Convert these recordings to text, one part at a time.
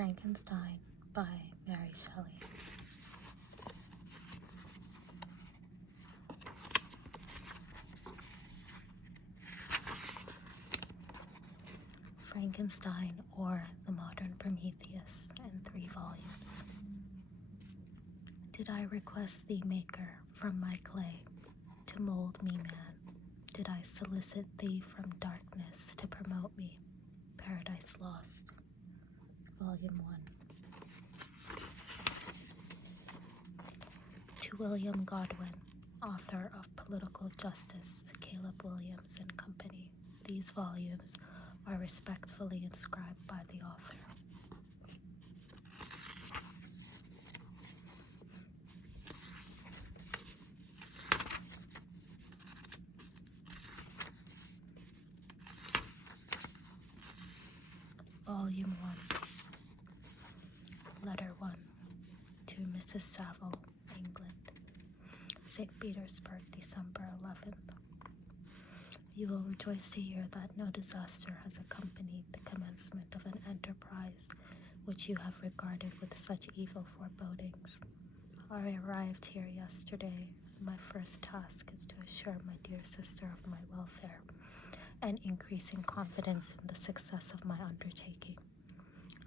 Frankenstein by Mary Shelley. Frankenstein, or the Modern Prometheus, in 3 volumes. Did I request thee, Maker, from my clay, to mold me man? Did I solicit thee from darkness to promote me? Paradise Lost, Volume 1. To William Godwin, author of Political Justice, Caleb Williams and Company, these volumes are respectfully inscribed by the author. Volume 1. Letter 1. To Mrs. Saville, England. St. Petersburg, December 11th. You will rejoice to hear that no disaster has accompanied the commencement of an enterprise which you have regarded with such evil forebodings. I arrived here yesterday. My first task is to assure my dear sister of my welfare and increasing confidence in the success of my undertaking.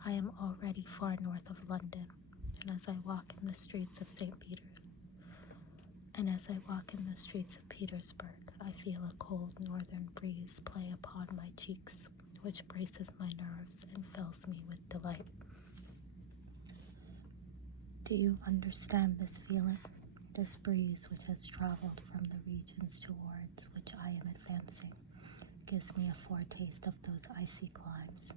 I am already far north of London, and as I walk in the streets of Petersburg, I feel a cold northern breeze play upon my cheeks, which braces my nerves and fills me with delight. Do you understand this feeling? This breeze, which has traveled from the regions towards which I am advancing, gives me a foretaste of those icy climes.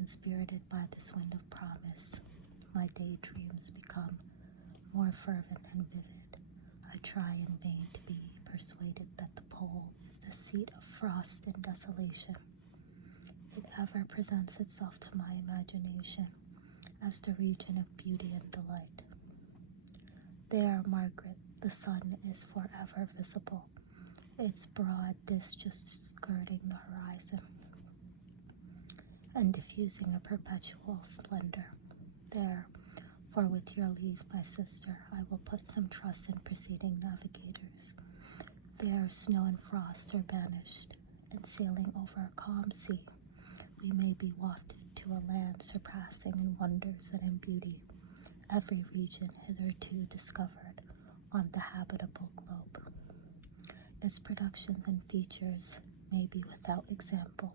Inspirited by this wind of promise, my daydreams become more fervent and vivid. I try in vain to be persuaded that the pole is the seat of frost and desolation. It ever presents itself to my imagination as the region of beauty and delight. There, Margaret, the sun is forever visible, its broad disk just skirting the horizon and diffusing a perpetual splendor. There, for with your leave, my sister, I will put some trust in preceding navigators. There, snow and frost are banished, and sailing over a calm sea, we may be wafted to a land surpassing in wonders and in beauty every region hitherto discovered on the habitable globe. Its productions and features may be without example,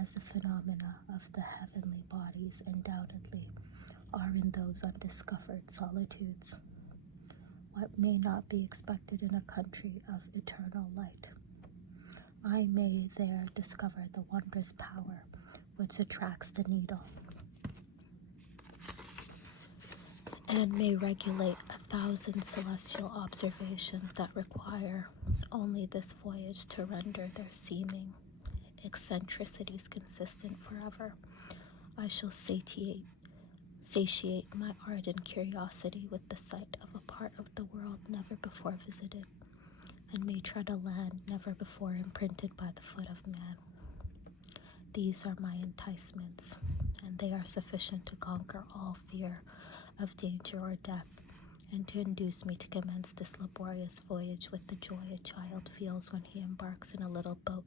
as the phenomena of the heavenly bodies undoubtedly are in those undiscovered solitudes. What may not be expected in a country of eternal light? I may there discover the wondrous power which attracts the needle, and may regulate 1,000 celestial observations that require only this voyage to render their seeming eccentricities consistent forever. I shall satiate my ardent curiosity with the sight of a part of the world never before visited, and may tread a land never before imprinted by the foot of man. These are my enticements, and they are sufficient to conquer all fear of danger or death, and to induce me to commence this laborious voyage with the joy a child feels when he embarks in a little boat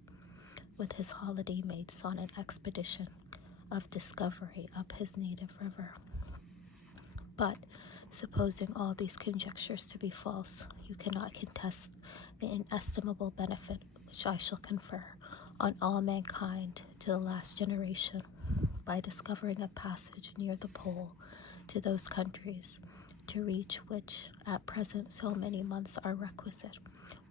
with his holiday mates on an expedition of discovery up his native river. But, supposing all these conjectures to be false, you cannot contest the inestimable benefit which I shall confer on all mankind to the last generation by discovering a passage near the pole to those countries, to reach which at present so many months are requisite,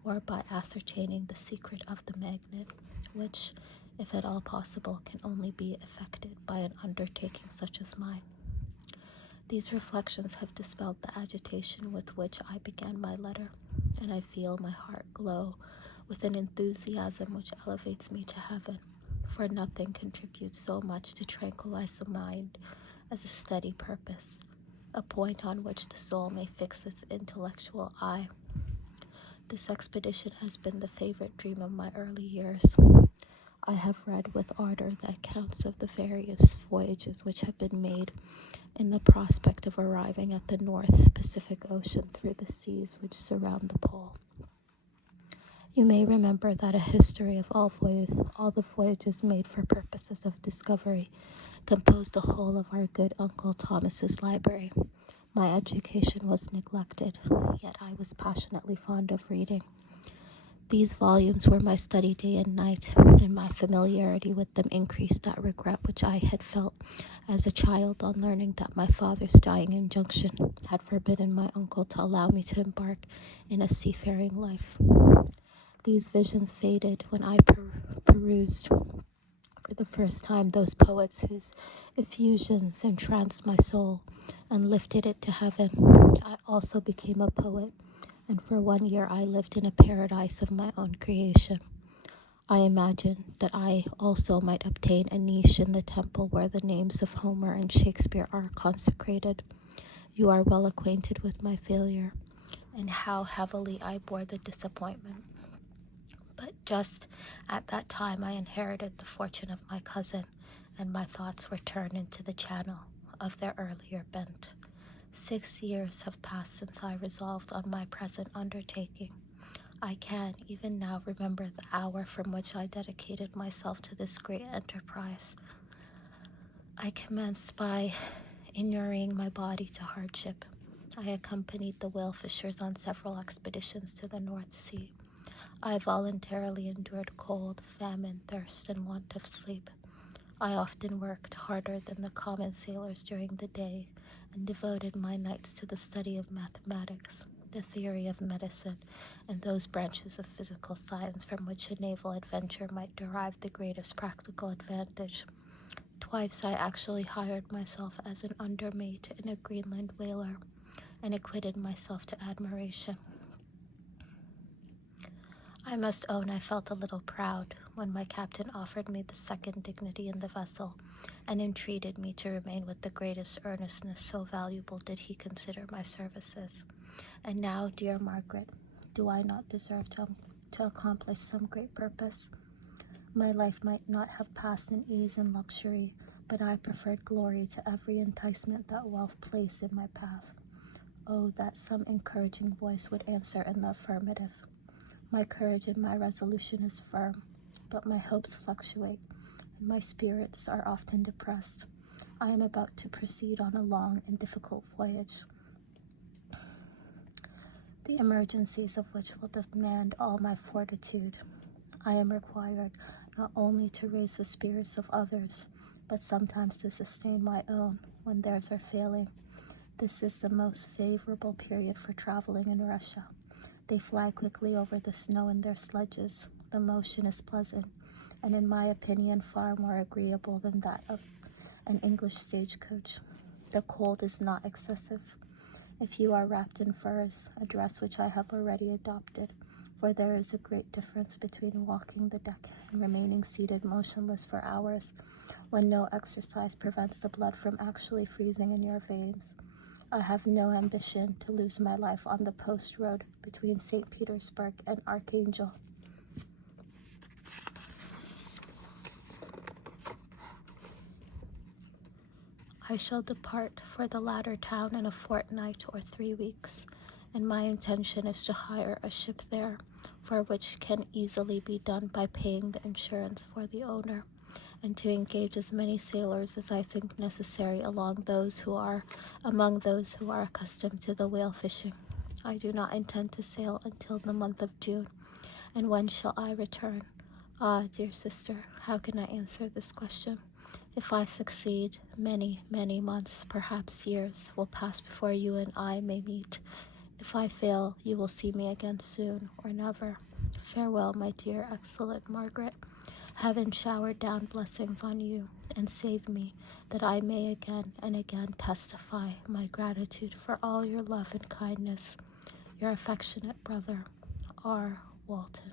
or by ascertaining the secret of the magnet, which, if at all possible, can only be effected by an undertaking such as mine. These reflections have dispelled the agitation with which I began my letter, and I feel my heart glow with an enthusiasm which elevates me to heaven, for nothing contributes so much to tranquilize the mind as a steady purpose, a point on which the soul may fix its intellectual eye. This expedition has been the favorite dream of my early years. I have read with ardor the accounts of the various voyages which have been made in the prospect of arriving at the North Pacific Ocean through the seas which surround the pole. You may remember that a history of all the voyages made for purposes of discovery composed the whole of our good Uncle Thomas's library. My education was neglected, yet I was passionately fond of reading. These volumes were my study day and night, and my familiarity with them increased that regret which I had felt as a child on learning that my father's dying injunction had forbidden my uncle to allow me to embark in a seafaring life. These visions faded when I perused for the first time those poets whose effusions entranced my soul and lifted it to heaven. I also became a poet, and for 1 year I lived in a paradise of my own creation. I imagined that I also might obtain a niche in the temple where the names of Homer and Shakespeare are consecrated. You are well acquainted with my failure, and how heavily I bore the disappointment. But just at that time I inherited the fortune of my cousin, and my thoughts were turned into the channel of their earlier bent. 6 years have passed since I resolved on my present undertaking. I can, even now, remember the hour from which I dedicated myself to this great enterprise. I commenced by inuring my body to hardship. I accompanied the whale fishers on several expeditions to the North Sea. I voluntarily endured cold, famine, thirst, and want of sleep. I often worked harder than the common sailors during the day, and devoted my nights to the study of mathematics, the theory of medicine, and those branches of physical science from which a naval adventure might derive the greatest practical advantage. Twice I actually hired myself as an undermate in a Greenland whaler, and acquitted myself to admiration. I must own I felt a little proud when my captain offered me the second dignity in the vessel, and entreated me to remain with the greatest earnestness, so valuable did he consider my services. And now, dear Margaret, do I not deserve to accomplish some great purpose? My life might not have passed in ease and luxury, but I preferred glory to every enticement that wealth placed in my path. Oh, that some encouraging voice would answer in the affirmative. My courage and my resolution is firm, but my hopes fluctuate, and my spirits are often depressed. I am about to proceed on a long and difficult voyage, the emergencies of which will demand all my fortitude. I am required not only to raise the spirits of others, but sometimes to sustain my own when theirs are failing. This is the most favorable period for traveling in Russia. They fly quickly over the snow in their sledges. The motion is pleasant, and in my opinion far more agreeable than that of an English stagecoach. The cold is not excessive. If you are wrapped in furs, a dress which I have already adopted, for there is a great difference between walking the deck and remaining seated motionless for hours, when no exercise prevents the blood from actually freezing in your veins. I have no ambition to lose my life on the post road between St. Petersburg and Archangel. I shall depart for the latter town in a fortnight or 3 weeks, and my intention is to hire a ship there, for which can easily be done by paying the insurance for the owner, and to engage as many sailors as I think necessary among those who are accustomed to the whale fishing. I do not intend to sail until the month of June. And when shall I return? Ah, dear sister, how can I answer this question? If I succeed, many, many months, perhaps years, will pass before you and I may meet. If I fail, you will see me again soon, or never. Farewell, my dear, excellent Margaret. Heaven shower down blessings on you, and save me, that I may again and again testify my gratitude for all your love and kindness. Your affectionate brother, R. Walton.